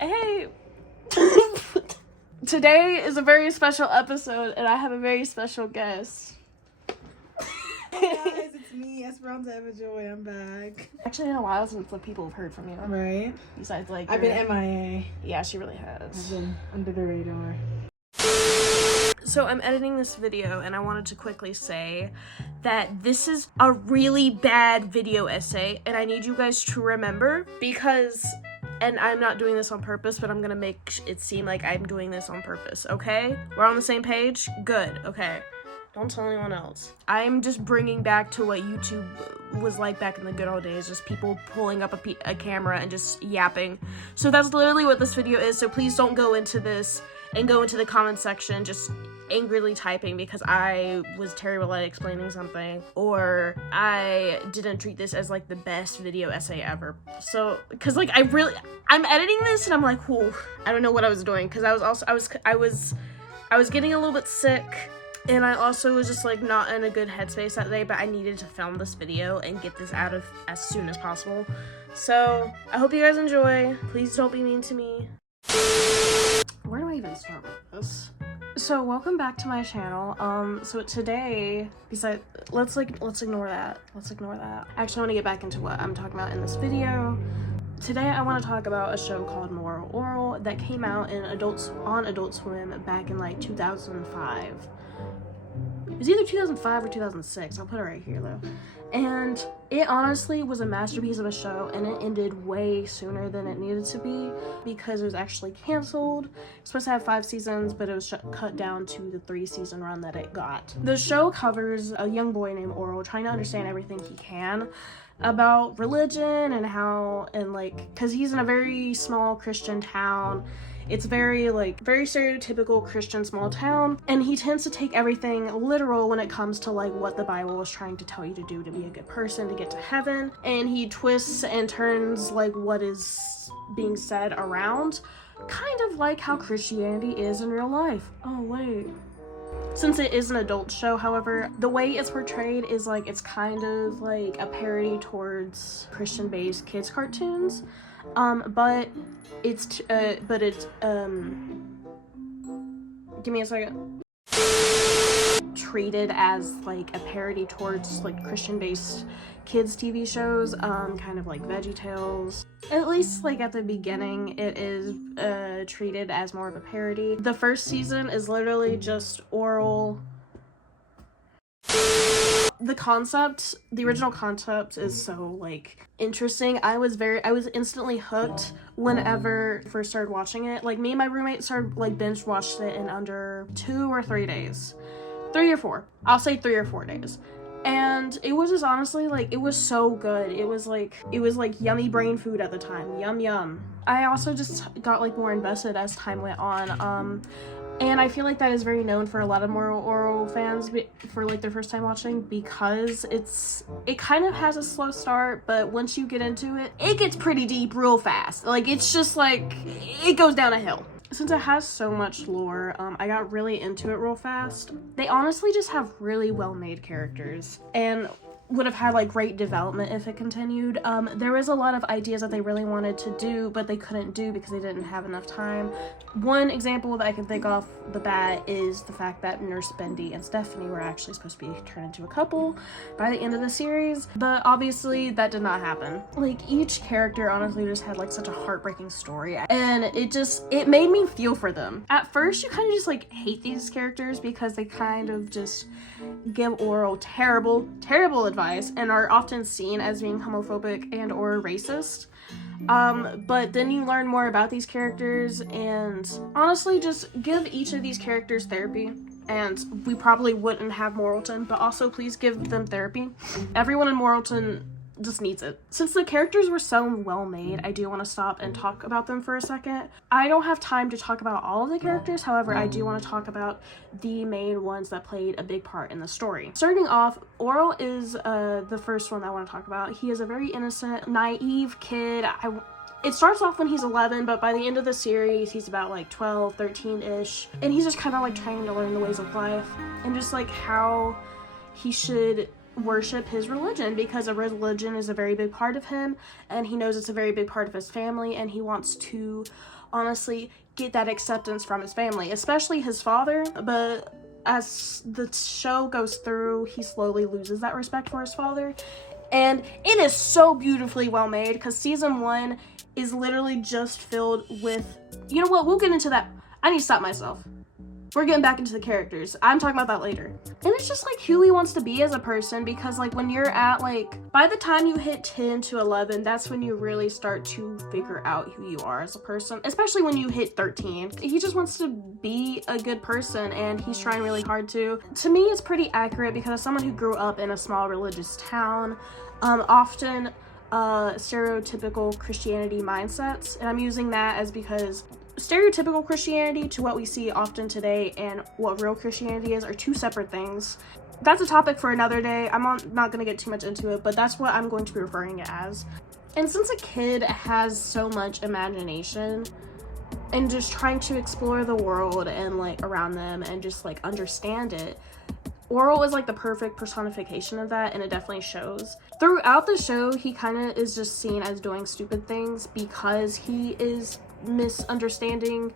Hey! Today is a very special episode, and I have a very special guest. Hey guys, it's me, Esperanza Evajoy. I'm back. Actually, in a while since the people have heard from you. Right? Besides, like... I've been MIA. Yeah, she really has. I've been under the radar. So I'm editing this video, and I wanted to quickly say that this is a really bad video essay, and I need you guys to remember, because... And I'm not doing this on purpose, but I'm gonna make it seem like I'm doing this on purpose, okay? We're on the same page? Good, okay. Don't tell anyone else. I'm just bringing back to what YouTube was like back in the good old days, just people pulling up a camera and just yapping. So that's literally what this video is, so please don't go into this and go into the comment section just angrily typing because I was terrible at explaining something, or I didn't treat this as like the best video essay ever. So, cause like I'm editing this and I'm like, whoa, I don't know what I was doing, cause I was getting a little bit sick, and I also was just like not in a good headspace that day, but I needed to film this video and get this out of as soon as possible. So I hope you guys enjoy. Please don't be mean to me. Where do I even start with this? So welcome back to my channel. So today, besides, let's ignore that. Actually, I want to get back into what I'm talking about in this video. Today, I want to talk about a show called Morel, Orel that came out on Adult Swim back in like 2005. It was either 2005 or 2006. I'll put it right here though. And it honestly was a masterpiece of a show, and it ended way sooner than it needed to be because it was actually canceled. It was supposed to have 5 seasons, but it was cut down to the 3-season run that it got. The show covers a young boy named Orel trying to understand everything he can about religion and how, and like, because he's in a very small Christian town. It's very stereotypical Christian small town, and he tends to take everything literal when it comes to like what the Bible is trying to tell you to do to be a good person, to get to heaven, and he twists and turns like what is being said around, kind of like how Christianity is in real life. Oh wait. Since it is an adult show, however, the way it's portrayed is like it's kind of like a parody towards Christian-based kids cartoons. But it's give me a second. Treated as like a parody towards like Christian-based kids TV shows, kind of like VeggieTales. At least like at the beginning, it is treated as more of a parody. The first season is literally just Orel. The original concept is so like interesting. I was instantly hooked whenever I first started watching it. Like me and my roommate started like binge watched it in under 2 or 3 days. 3 or 4. I'll say 3 or 4 days. And it was just honestly like, it was so good. It was like yummy brain food at the time. Yum yum. I also just got like more invested as time went on. And I feel like that is very known for a lot of Orel fans for like their first time watching, because it kind of has a slow start, but once you get into it, it gets pretty deep real fast. Like it's just like, it goes down a hill. Since it has so much lore, I got really into it real fast. They honestly just have really well-made characters, and would have had like great development if it continued. There was a lot of ideas that they really wanted to do, but they couldn't do because they didn't have enough time. One example that I can think off the bat is the fact that Nurse Bendy and Stephanie were actually supposed to be turned into a couple by the end of the series, but obviously that did not happen. Like each character honestly just had like such a heartbreaking story, and it made me feel for them. At first you kind of just like hate these characters because they kind of just give Orel terrible advice and are often seen as being homophobic and or racist. But then you learn more about these characters, and honestly just give each of these characters therapy, and we probably wouldn't have Morelton, but also please give them therapy. Everyone in Morelton just needs it. Since the characters were so well made, I do want to stop and talk about them for a second. I don't have time to talk about all of the characters, however, I do want to talk about the main ones that played a big part in the story. Starting off, Orel is the first one that I want to talk about. He is a very innocent, naive kid. It starts off when he's 11, but by the end of the series, he's about like 12, 13-ish. And he's just kind of like trying to learn the ways of life and just like how he should worship his religion, because a religion is a very big part of him, and he knows it's a very big part of his family, and he wants to honestly get that acceptance from his family, especially his father. But as the show goes through, he slowly loses that respect for his father, and it is so beautifully well made, because season 1 is literally just filled with, you know what, we'll get into that. I need to stop myself. We're getting back into the characters. I'm talking about that later. And it's just like who he wants to be as a person, because like when you're at like, by the time you hit 10 to 11, that's when you really start to figure out who you are as a person, especially when you hit 13. He just wants to be a good person, and he's trying really hard to. To me, it's pretty accurate, because as someone who grew up in a small religious town, often stereotypical Christianity mindsets, and I'm using that as because stereotypical Christianity to what we see often today and what real Christianity is are two separate things. That's a topic for another day. I'm not going to get too much into it, but that's what I'm going to be referring it as. And since a kid has so much imagination and just trying to explore the world and like around them and just like understand it, Orel is like the perfect personification of that, and it definitely shows. Throughout the show, he kind of is just seen as doing stupid things because he is misunderstanding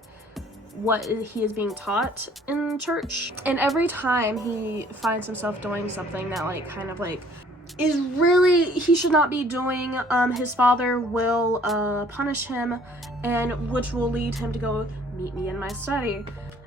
what he is being taught in church. And every time he finds himself doing something that like kind of like is really he should not be doing, his father will punish him, and which will lead him to go meet me in my study.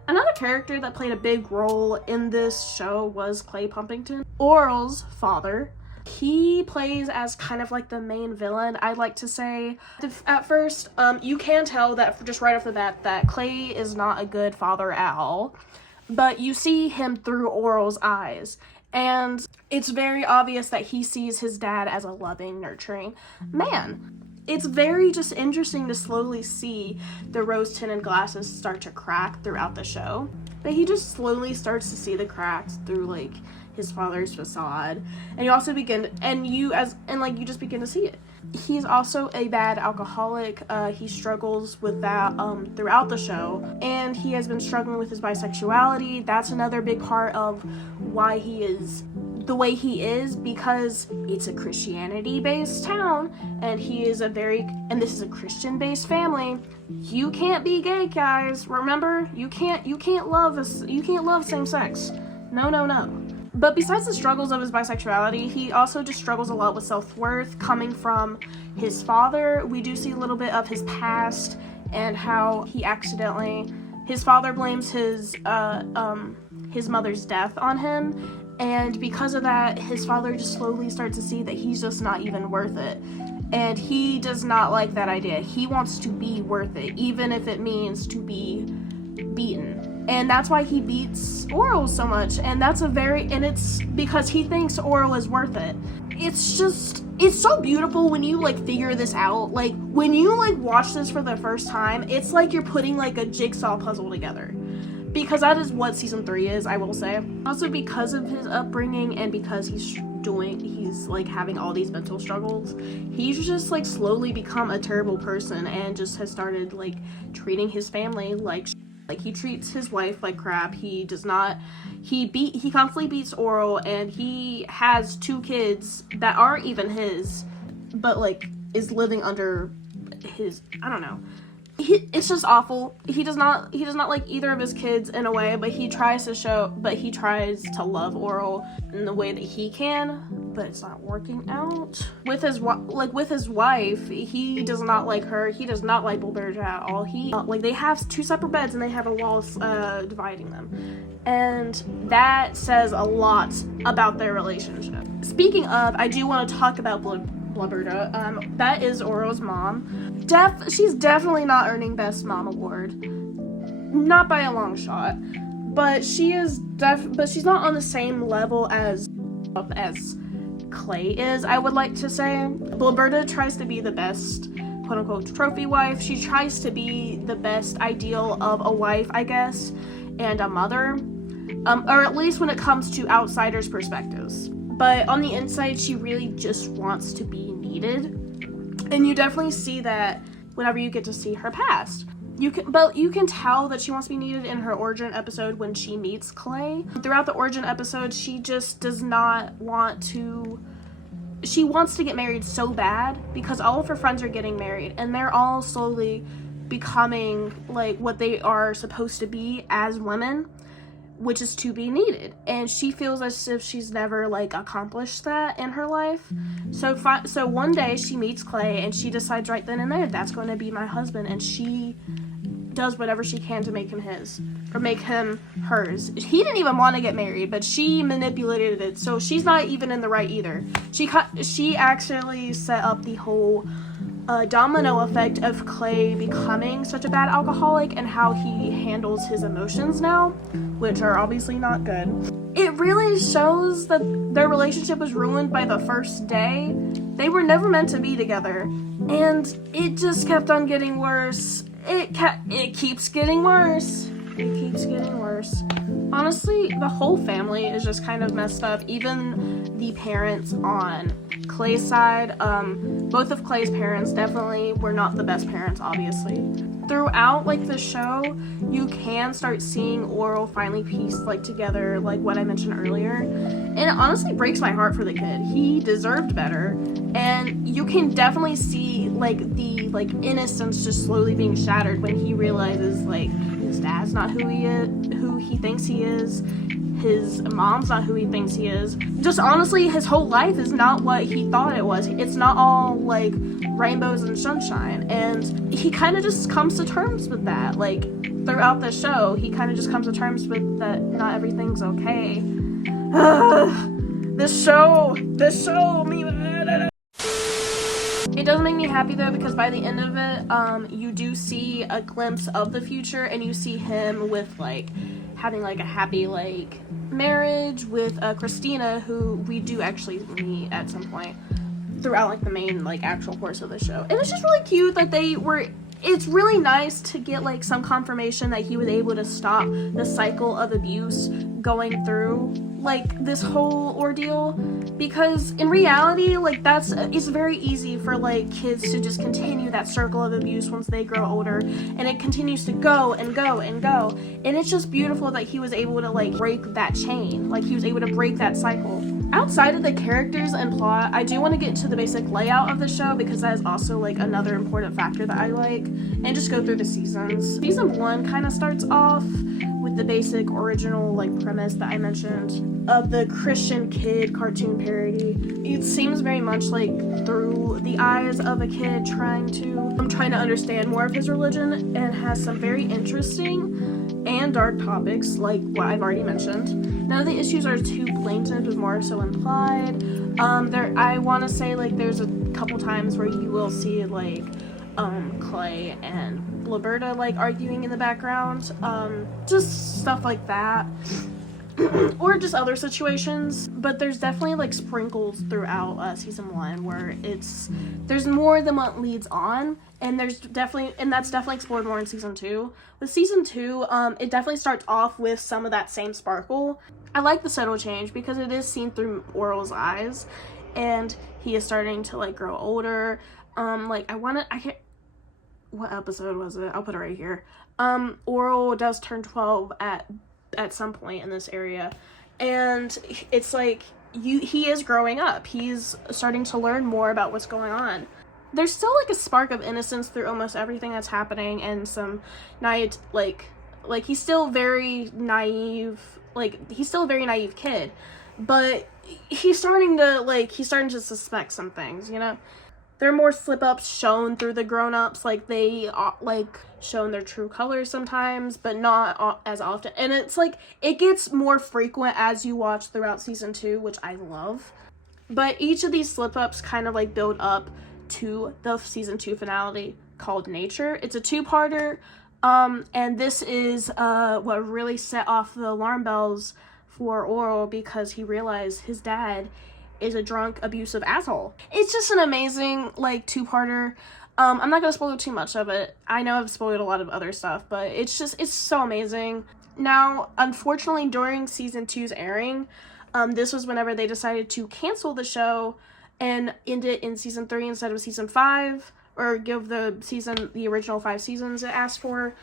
Another character that played a big role in this show was Clay Pumpington, Orel's father. He plays as kind of like the main villain, I'd like to say. At first, you can tell that just right off the bat that Clay is not a good father at all, but you see him through Orel's eyes, and it's very obvious that he sees his dad as a loving, nurturing man. It's very just interesting to slowly see the rose-tinted glasses start to crack throughout the show. But he just slowly starts to see the cracks through like his father's facade, and you also begin you just begin to see it. He's also a bad alcoholic. He struggles with that throughout the show, and he has been struggling with his bisexuality. That's another big part of why he is the way he is, because it's a Christianity-based town, and this is a Christian-based family. You can't be gay, guys. Remember, you can't love same sex. No. But besides the struggles of his bisexuality, he also just struggles a lot with self-worth coming from his father. We do see a little bit of his past and how his father blames his mother's death on him. And because of that, his father just slowly starts to see that he's just not even worth it. And he does not like that idea. He wants to be worth it, even if it means to be beaten. And that's why he beats Orel so much. And it's because he thinks Orel is worth it. It's so beautiful when you like figure this out. Like when you like watch this for the first time, it's like you're putting like a jigsaw puzzle together. Because that is what season 3 is, I will say. Also, because of his upbringing and because he's like having all these mental struggles, he's just like slowly become a terrible person and just has started like treating his family like he treats his wife like crap. He constantly beats Orel, and he has 2 kids that aren't even his, but like is living under his, I don't know. It's just awful. He does not like either of his kids in a way, but he tries to love Orel in the way that he can, but it's not working out. With his wife, he does not like her. He does not like Bulberja at all. They have 2 separate beds and they have a wall dividing them. And that says a lot about their relationship. Speaking of, I do want to talk about Blubberda. That is Orel's mom. She's definitely not earning Best Mom Award. Not by a long shot. But she's not on the same level as Clay is, I would like to say. Blubberda tries to be the best quote-unquote trophy wife. She tries to be the best ideal of a wife, I guess, and a mother. Or at least when it comes to outsiders' perspectives. But on the inside, she really just wants to be needed. And you definitely see that whenever you get to see her past. you can tell that she wants to be needed in her origin episode when she meets Clay. Throughout the origin episode, she just does not want to. She wants to get married so bad because all of her friends are getting married and they're all slowly becoming like what they are supposed to be as women, which is to be needed, and she feels as if she's never like accomplished that in her life. So one day she meets Clay and she decides right then and there, that's going to be my husband, and she does whatever she can to make him his, or make him hers. He didn't even want to get married, but she manipulated it, so she's not even in the right either. She actually set up the whole domino effect of Clay becoming such a bad alcoholic and how he handles his emotions now, which are obviously not good. It really shows that their relationship was ruined by the first day. They were never meant to be together, and it just kept on getting worse. It keeps getting worse. It keeps getting worse. Honestly, the whole family is just kind of messed up. Even the parents on Clay's side, both of Clay's parents definitely were not the best parents, obviously. Throughout like the show, you can start seeing Orel finally piece like together, like what I mentioned earlier, and it honestly breaks my heart for the kid. He deserved better, and you can definitely see like the like innocence just slowly being shattered when he realizes like his dad's not who he thinks he is. His mom's not who he thinks he is. Just honestly, his whole life is not what he thought it was. It's not all like rainbows and sunshine, and he kind of just comes to terms with that. Like throughout the show, he kind of just comes to terms with that not everything's okay. This show, it does make me happy though, because by the end of it, you do see a glimpse of the future, and you see him with like having like a happy like marriage with Christina, who we do actually meet at some point throughout like the main like actual course of the show. And it's just really cute that it's really nice to get like some confirmation that he was able to stop the cycle of abuse going through like this whole ordeal, because in reality like it's very easy for like kids to just continue that circle of abuse once they grow older, and it continues to go and go and go, and it's just beautiful that he was able to like break that chain, like he was able to break that cycle. Outside of the characters and plot, I do want to get into the basic layout of the show, because that is also like another important factor that I like, and just go through the seasons. Season 1 kind of starts off with the basic original like premise that I mentioned of the Christian kid cartoon parody. It seems very much like through the eyes of a kid trying to understand more of his religion, and has some very interesting and dark topics like what I've already mentioned. None of the issues are too blatant, but more so implied. I want to say like there's a couple times where you will see like Clay and Liberta like arguing in the background, just stuff like that. Or just other situations, but there's definitely like sprinkles throughout season 1 where there's more than what leads on, and that's definitely explored more in season 2. With season 2, it definitely starts off with some of that same sparkle. I like the subtle change because it is seen through Orel's eyes, and he is starting to like grow older. What episode was it? I'll put it right here. Orel does turn 12 at some point in this area, and it's like he is growing up. He's starting to learn more about what's going on. There's still like a spark of innocence through almost everything that's happening, and some naive like he's still very naive. Like he's still a very naive kid, but he's starting to suspect some things, you know. There are more slip-ups shown through the grown-ups, like they like shown their true colors sometimes, but not as often. And it's like it gets more frequent as you watch throughout season 2, which I love. But each of these slip-ups kind of like build up to the season 2 finale called Nature. It's a 2-parter, and this is what really set off the alarm bells for Orel, because he realized his dad is a drunk, abusive asshole. It's just an amazing like 2-parter. I'm not gonna spoil too much of it. I know I've spoiled a lot of other stuff, but it's so amazing. Now, unfortunately, during season 2's airing, this was whenever they decided to cancel the show and end it in season 3 instead of season 5, or give the original 5 seasons it asked for,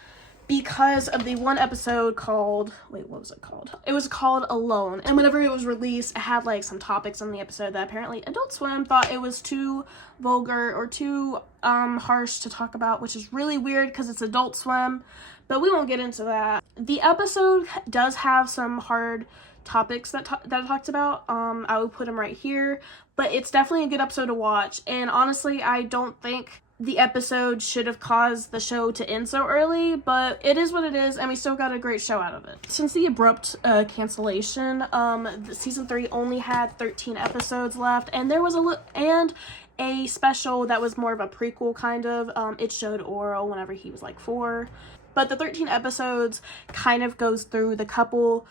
because of the one episode called, what was it called? It was called Alone. And whenever it was released, it had like some topics in the episode that apparently Adult Swim thought it was too vulgar or too harsh to talk about, which is really weird because it's Adult Swim, but we won't get into that. The episode does have some hard topics that it talks about. I would put them right here, but it's definitely a good episode to watch. And honestly, I don't think the episode should have caused the show to end so early, but it is what it is, and we still got a great show out of it. Since the abrupt cancellation, the season 3 only had 13 episodes left, and there was a special that was more of a prequel kind of. It showed Orel whenever he was like 4, but the 13 episodes kind of goes through the couple.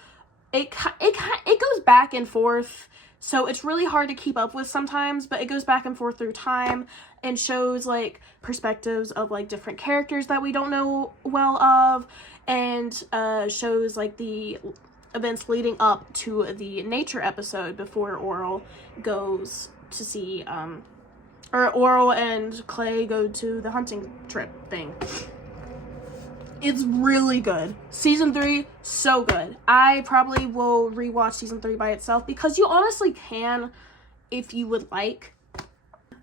It goes back and forth. So it's really hard to keep up with sometimes, but it goes back and forth through time and shows like perspectives of like different characters that we don't know well of, and shows like the events leading up to the nature episode before Orel goes to see, or Orel and Clay go to the hunting trip thing. It's really good. Season 3, so good. I probably will rewatch season 3 by itself because you honestly can if you would like.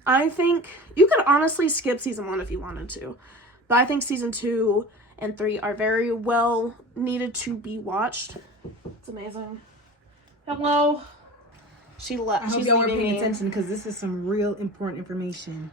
I think you could honestly skip season 1 if you wanted to, but I think season 2 and 3 are very well needed to be watched. It's amazing. Hello. She left. I hope She's y'all are leaving paying me. attention because this is some real important information.